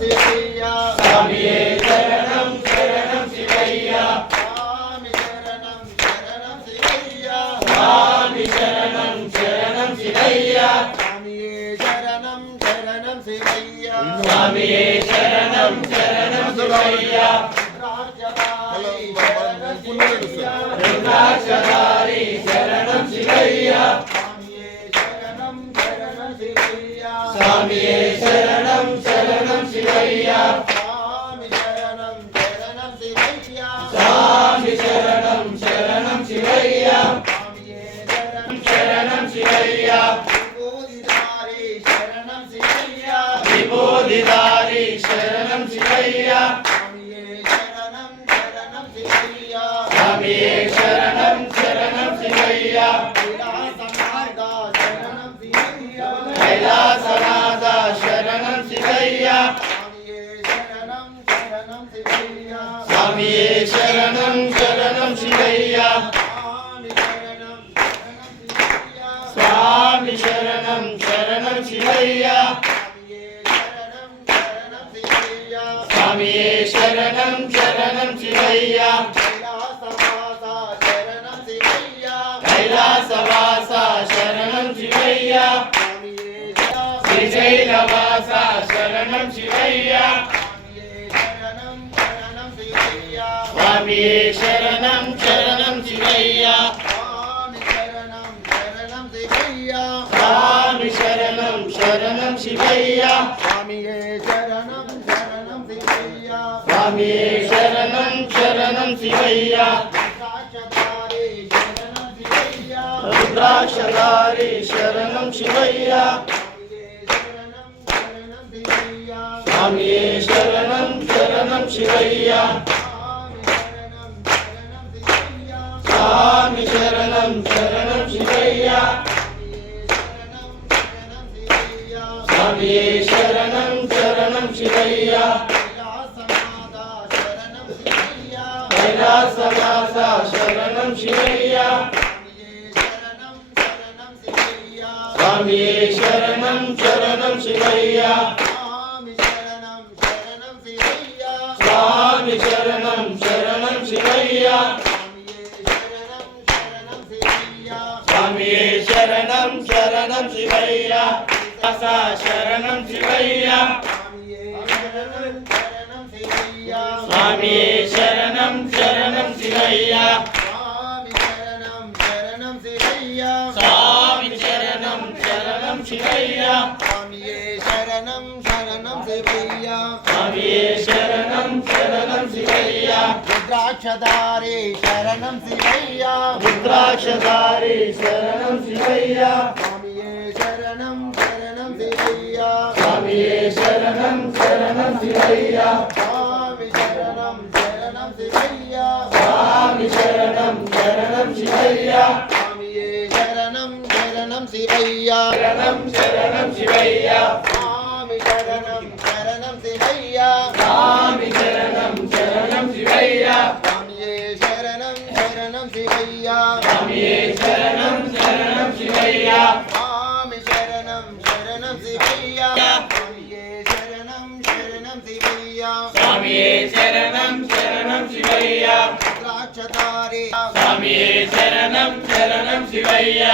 శివయ్య. స్వామియే శరణం శరణం శివయ్య. స్వామి శరణం శరణం శివయ్య. స్వామి శరణం శరణం శివయ్య. స్వామియే శరణం శరణం శివయ్య. స్వామియే శరణం శరణం శివయ్య. రాజరాజి శరణం శివయ్య. రుద్రాక్షధారి విభూతిదారి శరణం శివయ్య. శరణం శరణం శివయ్య. శరణం శరణం శివయ్య. విలాసనాథ శరణం శివయ్య. కైలాసనాథ శరణం శివయ్య. స్వామియే శరణం శరణం శివయ్య. స్వామియే శరణం శరణం శివయ్య. స్వామియే కైలాసవాస శరణం శివయ్య. స్వామియే శరణం శరణం శివయ్య. స్వామి శరణం శివయ్య. స్వామియే శరణం శరణం శివయ్య. స్వామి శరణం శరణం శివయ్య. స్వామియే శరణం శరణం శివయ్య స్వామి శరణం శరణం శివయ్య స్వామియే శరణం శరణం శివయ్య శరణం శివయ్య స్వామి శరణం శరణం శివయ్య. శరణం శరణం శివయ్య. స్వామియే శరణం శరణం శివయ్య. రుద్రాక్షధారి శరణం శివయ్య. రుద్రాక్షధారి శరణం శివయ్య. స్వామియే శరణం శరణం శివయ్య. స్వామియే శరణం శరణం శివయ్య. స్వామి శివయ్య శరణం శరణం శివయ్య. స్వామి శరణం శరణం శివయ్య. స్వామి శరణం శరణం శివయ్య. స్వామియే శరణం శరణం శివయ్య. స్వామియే శరణం శరణం శివయ్య. స్వామి శరణం శరణం శివయ్య. స్వామియే శరణం శరణం శివయ్య. స్వామియే శరణం శరణం శివయ్య. ద్రాక్షధారి స్వామియే శరణం శరణం శివయ్య.